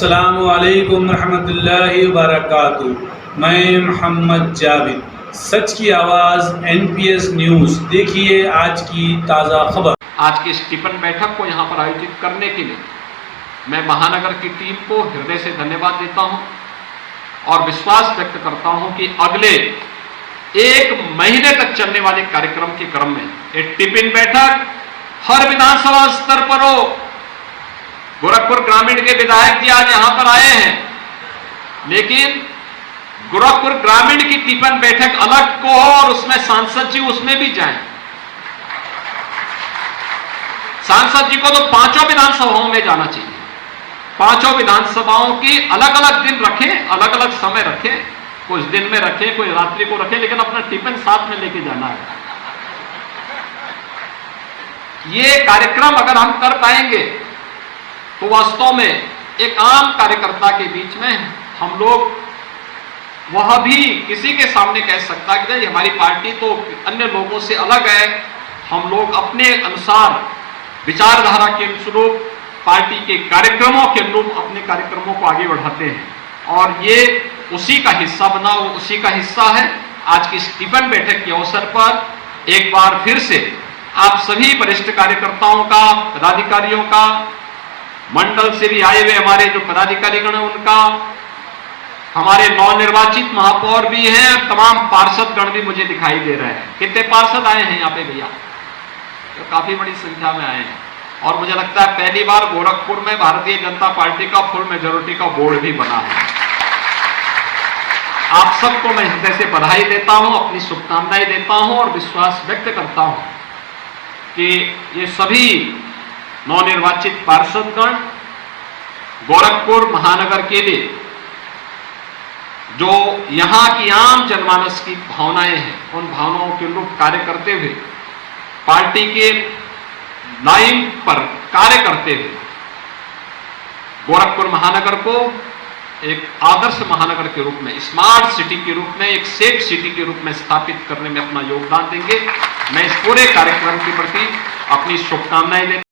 अस्सलामु अलैकुम रहमतुल्लाहि व बरकातुहू। मैं मोहम्मद जावेद, सच की आवाज़ NPS न्यूज़। देखिए आज की ताज़ा खबर। आज की स्टीफन बैठक को यहाँ पर आयोजित करने के लिए मैं महानगर की टीम को हृदय से धन्यवाद देता हूँ और विश्वास व्यक्त करता हूँ कि अगले 1 महीने तक चलने वाले कार्यक्रम के क्रम में एक टिफिन बैठक हर विधानसभा स्तर पर हो। गोरखपुर ग्रामीण के विधायक जी आज यहां पर आए हैं, लेकिन गोरखपुर ग्रामीण की टिफिन बैठक अलग को हो और उसमें सांसद जी उसमें भी जाएं। सांसद जी को तो 5 विधानसभाओं में जाना चाहिए। 5 विधानसभाओं की अलग अलग दिन रखें, अलग अलग समय रखें, कुछ दिन में रखें, कोई रात्रि को रखें, लेकिन अपना टिफिन साथ में लेके जाना है। ये कार्यक्रम अगर हम कर पाएंगे तो वास्तव में एक आम कार्यकर्ता के बीच में हम लोग वह भी किसी के सामने कह सकता है कि हमारी पार्टी तो अन्य लोगों से अलग है। हम लोग अपने अनुसार विचारधारा के अनुरूप पार्टी के कार्यक्रमों के अनुरूप अपने कार्यक्रमों को आगे बढ़ाते हैं और ये उसी का हिस्सा बना, वो उसी का हिस्सा है। आज की स्टीफन बैठक के अवसर पर एक बार फिर से आप सभी वरिष्ठ कार्यकर्ताओं का, पदाधिकारियों का, मंडल से भी आए हुए हमारे जो पदाधिकारीगण हैं उनका, हमारे नवनिर्वाचित महापौर भी हैं, तमाम पार्षद गण भी मुझे दिखाई दे रहे हैं। कितने पार्षद आए हैं यहाँ पे भैया? तो काफी बड़ी संख्या में आए हैं और मुझे लगता है पहली बार गोरखपुर में भारतीय जनता पार्टी का फुल मेजोरिटी का बोर्ड भी बना है। आप सबको मैं हृदय से बधाई देता हूं, अपनी शुभकामनाएं देता हूं और विश्वास व्यक्त करता हूं कि ये सभी नवनिर्वाचित पार्षदगण गोरखपुर महानगर के लिए जो यहां की आम जनमानस की भावनाएं हैं, उन भावनाओं के अनुरूप कार्य करते हुए, पार्टी के लाइन पर कार्य करते हुए गोरखपुर महानगर को एक आदर्श महानगर के रूप में, स्मार्ट सिटी के रूप में, एक सेफ सिटी के रूप में स्थापित करने में अपना योगदान देंगे। मैं इस पूरे कार्यक्रम के प्रति अपनी शुभकामनाएं देता हूं।